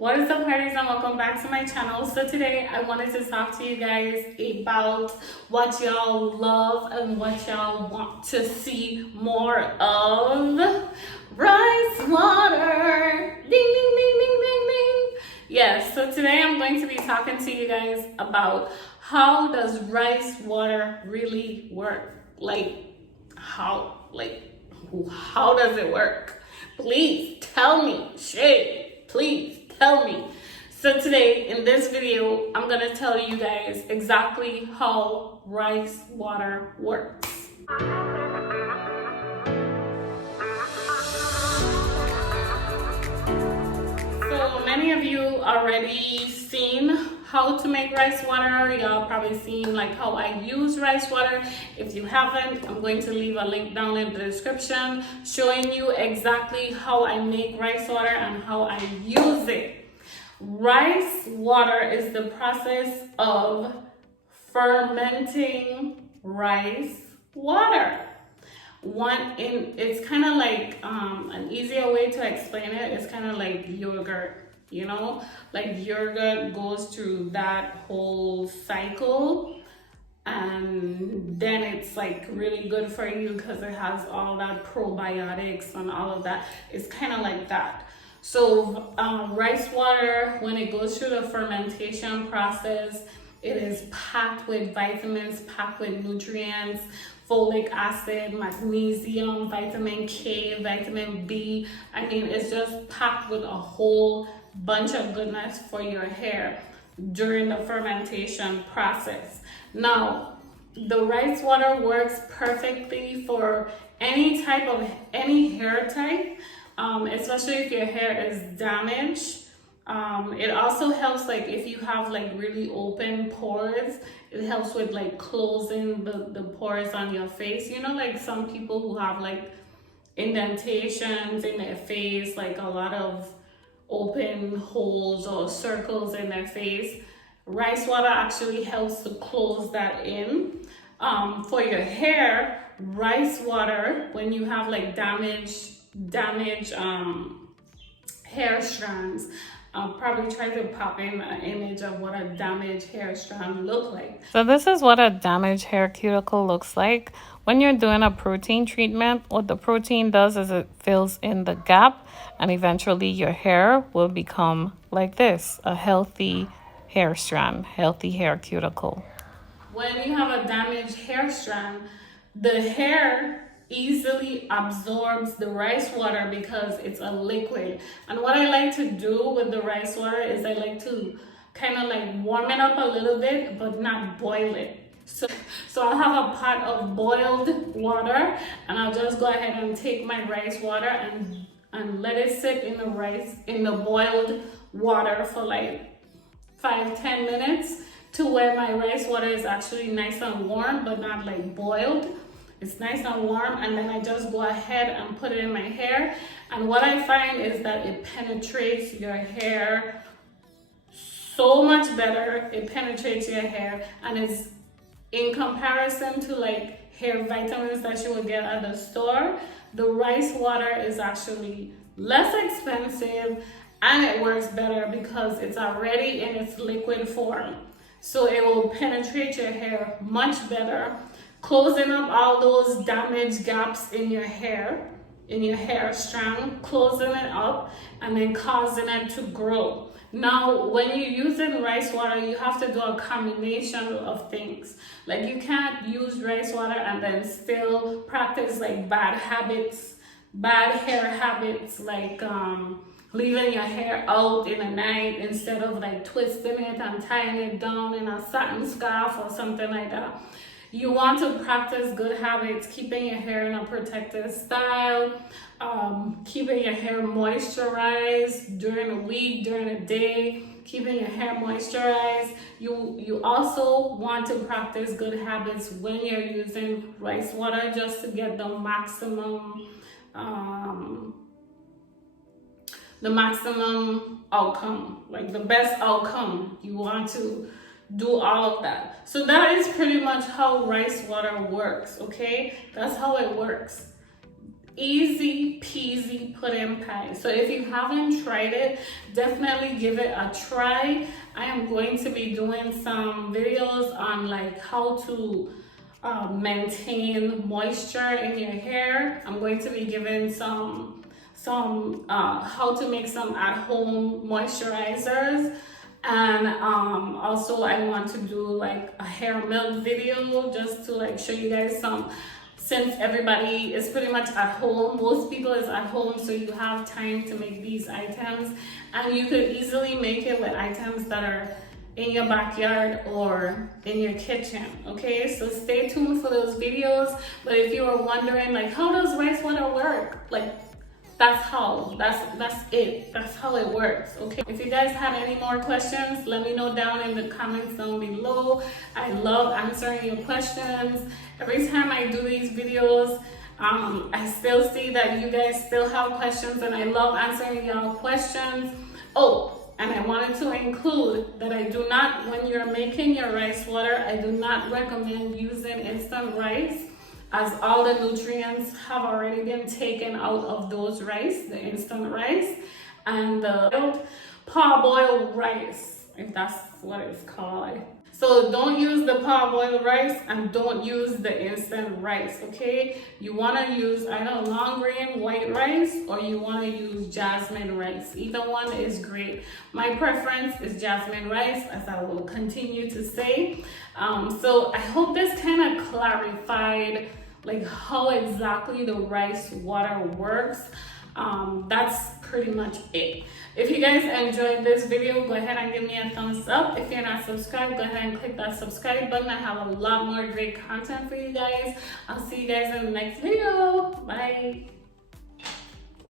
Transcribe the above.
What is up, parties, and welcome back to my channel. So today I wanted to talk to you guys about what y'all love and what y'all want to see more of. Rice water. Ding, ding, ding, ding, ding, ding. Yes, so today I'm going to be talking to you guys about how does rice water really work? How does it work? Please tell me. Shit, please tell me. So today in this video, I'm gonna tell you guys exactly how rice water works. So many of you already seen how to make rice water. Y'all probably seen like how I use rice water. If you haven't, I'm going to leave a link down in the description showing you exactly how I make rice water and how I use it. Rice water is the process of fermenting rice water. It's kind of like an easier way to explain it is kind of like yogurt, you know, like yogurt goes through that whole cycle and then it's like really good for you because it has all that probiotics and all of that. It's kind of like that. So rice water, when it goes through the fermentation process, it is packed with vitamins, packed with nutrients, folic acid, magnesium, vitamin K, vitamin B. I mean, it's just packed with a whole bunch of goodness for your hair during the fermentation process. Now, the rice water works perfectly for any hair type, especially if your hair is damaged. It also helps like if you have like really open pores, it helps with like closing the pores on your face. You know, like some people who have like indentations in their face, like a lot of open holes or circles in their face. Rice water actually helps to close that in. For your hair, rice water, when you have like damaged hair strands, I'll probably try to pop in an image of what a damaged hair strand look like. So this is what a damaged hair cuticle looks like. When you're doing a protein treatment, what the protein does is it fills in the gap and eventually your hair will become like this, a healthy hair strand, healthy hair cuticle. When you have a damaged hair strand, the hair easily absorbs the rice water because it's a liquid. And what I like to do with the rice water is I like to kind of like warm it up a little bit, but not boil it. So I'll have a pot of boiled water and I'll just go ahead and take my rice water and let it sit in the boiled water for like 5-10 minutes to where my rice water is actually nice and warm but not like boiled. It's nice and warm, and then I just go ahead and put it in my hair. And what I find is that it penetrates your hair so much better. It penetrates your hair, and it's in comparison to like hair vitamins that you will get at the store, the rice water is actually less expensive and it works better because it's already in its liquid form. So it will penetrate your hair much better, closing up all those damaged gaps in your hair strand, closing it up and then causing it to grow. Now, when you're using rice water, you have to do a combination of things. Like you can't use rice water and then still practice like bad hair habits, like leaving your hair out in the night instead of like twisting it and tying it down in a satin scarf or something like that. You want to practice good habits, keeping your hair in a protected style, keeping your hair moisturized during the week, during the day, keeping your hair moisturized. You also want to practice good habits when you're using rice water just to get the maximum outcome, like the best outcome. You want to do all of that. So that is pretty much how rice water works, okay? That's how it works. easy peasy pudding pie. So if you haven't tried it, definitely give it a try. I am going to be doing some videos on like how to maintain moisture in your hair. I'm going to be giving some how to make some at-home moisturizers, and also I want to do like a hair milk video just to like show you guys some, since everybody is pretty much at home, most people is at home, so you have time to make these items, and you could easily make it with items that are in your backyard or in your kitchen. Okay, so stay tuned for those videos. But if you are wondering like how does rice water work, like that's it, that's how it works. Okay, if you guys have any more questions, let me know down in the comments down below. I love answering your questions. Every time I do these videos, I still see that you guys still have questions, and I love answering y'all questions. Oh, and I wanted to include that I do not, when you're making your rice water, I do not recommend using instant rice, as all the nutrients have already been taken out of those rice, the instant rice, and the parboiled rice, if that's what it's called. So don't use the parboiled rice and don't use the instant rice, okay? You wanna use either long grain white rice or you wanna use jasmine rice. Either one is great. My preference is jasmine rice, as I will continue to say. So I hope this kind of clarified like how exactly the rice water works. That's pretty much it. If you guys enjoyed this video, go ahead and give me a thumbs up. If you're not subscribed, go ahead and click that subscribe button. I have a lot more great content for you guys. I'll see you guys in the next video. Bye.